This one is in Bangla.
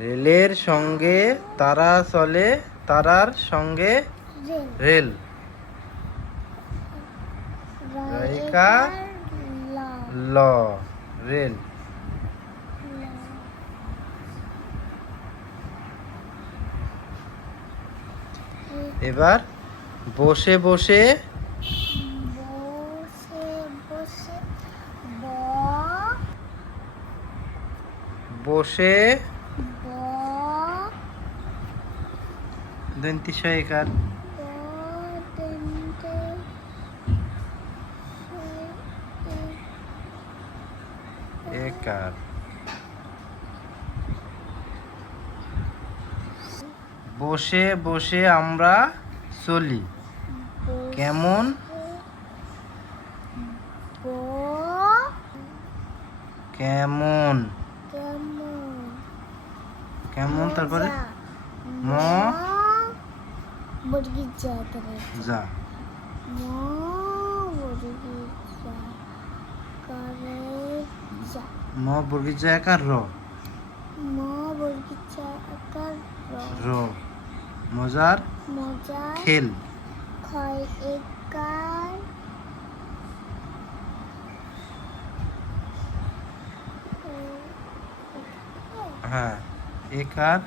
রেলের সঙ্গে তারা চলে, তারার সঙ্গে রেল। রাইকা ল রেল। এবার বসে বসে বসে দন্তিশয়কার একার। বসে বসে আমরা চলি কেমন কেমন কেমন তারপরে ম যা ম বর্গীর জায়গার র র মজার খেল। হ্যাঁ একার